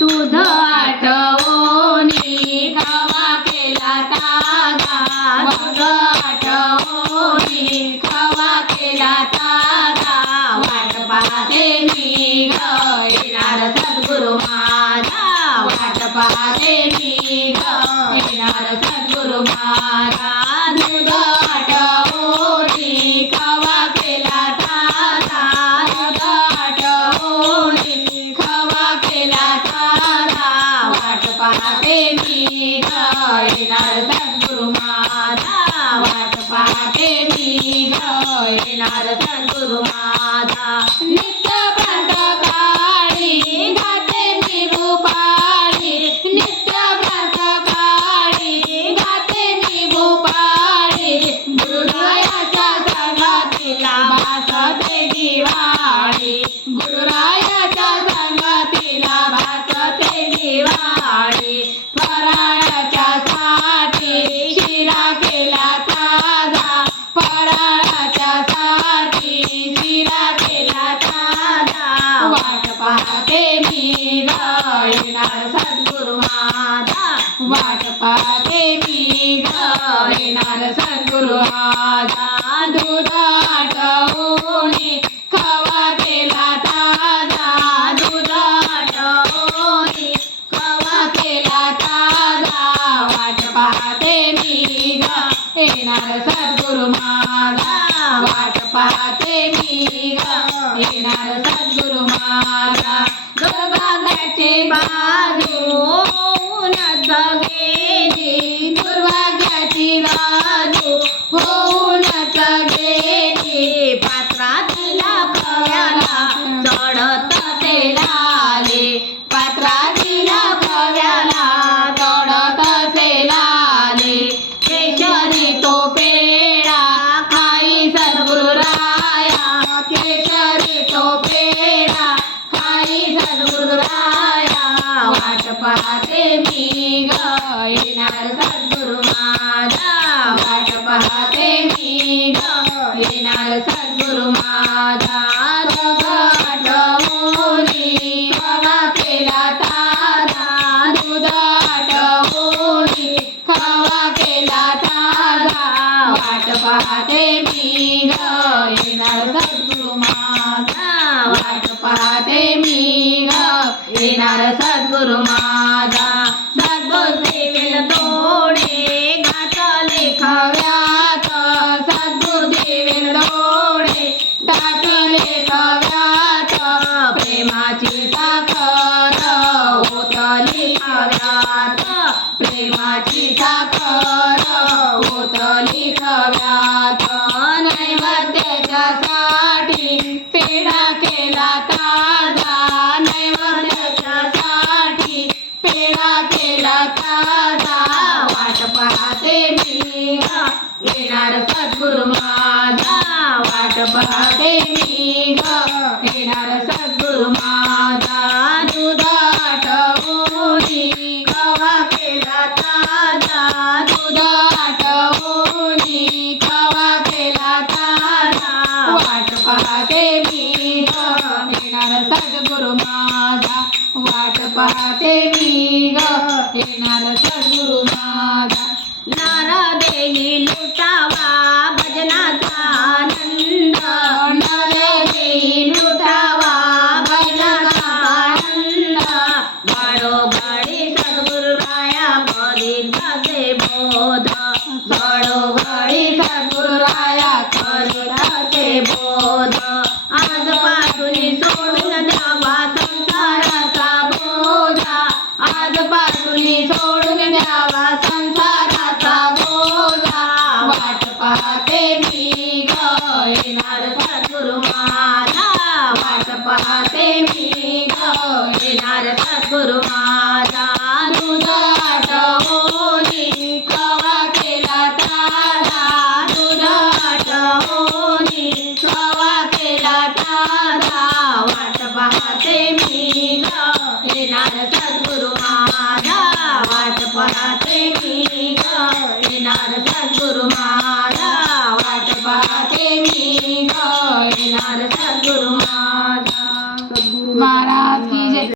तुझ आठवणी खवा केला ताजा, तुझ आठवणी खवा केला ताजा, वाट पाहते मी ग येणार सद्गुरु माझा, वाट पाहते मी ग येणार सद्गुरु माझा. तुझ आठवणी खवा केला ताजा, तुझ आठवणी खवा केला ताजा, वाट पाहते मी ग येणार सद्गुरु माझा, वाट पाहते मी ग येणार सद्गुरु माझा. नित्य प्रातःकाळी गाते मी भूपाळी, नित्य प्रातःकाळी गाते मी भूपाळी, गुरुरायाच्या संगतीला भासते दिवाळी, गुरुरायाच्या संगतीला भासते दिवाळी. फराळाच्या साठी शिरा केला ताजा, फराळाच्या साठी शिरा केला ताजा, वाट पाहते मी ग येणार सद्गुरु माझा, वाट पाहते मी ग येणार सद्गुरु माझा. दूध आठवणी खवा केला ताजा, दूध आठवणी खवा केला ताजा, वाट पाहते मी ग येणार सद्गुरु माझा, वाट पाहते मी ग येणार सद्गुरु माझा. दुर्भाग्याची बाजू होऊन गेली, दुर्भाग्याची बाजू होऊन गेली, पात्रातीला खव्याला चढत ते लाले, पात्रातीला खव्याला चढत ते लाले. केशरी तो पेढा खाई सद्गुरुराया, केशरी तो पेढा खाई सद्गुरुराया, वाट पाहते मी ग येणार सद्गुरु माझा, वाट पाहते मी ग येणार सद्गुरु माझा. तुझ आठवणी खवा केला ताजा, तुझ आठवणी खवा केला ताजा, वाट पाहते मी ग येणार सद्गुरु माझा, वाट पाहते मी ग येणार सद्गुरु माझा. सद्गुरुदेव तोडे घातले खव्यात, सद्गुरुदेव तोडे टाकले खव्यात, प्रेमाची साखर ओतली खव्यात, प्रेमाची साखर ओतली खव्यात. नैवेद्यासाठी पेढा केला ताजा, नैवेद्यासाठी पेढा केला ताजा, वाट पाहते मी ग येणार सद्गुरु माझा, वाट पाहते मी ग येणार सद्गुरु माझा. दूध आठवणी खवा केला ताजा, दूध आठवणी खवा केला ताजा, वाट पाहते मी ग येणार सद्गुरु माझा, वाट पाहते मी ग येणार सद्गुरु माझा. नरदेही लुटावा भजनाचा आनंद, नरदेही लुटावा भजनाचा आनंद, घडोघडी सद्गुरुराया करीत असे बोध, घडोघडी सद्गुरुराया करीत असे बोध. आजपासून सोडून द्यावा संसाराचा बोजा, आजपासून सोडून द्यावा संसाराचा बोजा, वाट पाहते मी ग येणार सद्गुरु माझा, वाट पाहते मी ग येणार सद्गुरु माझा.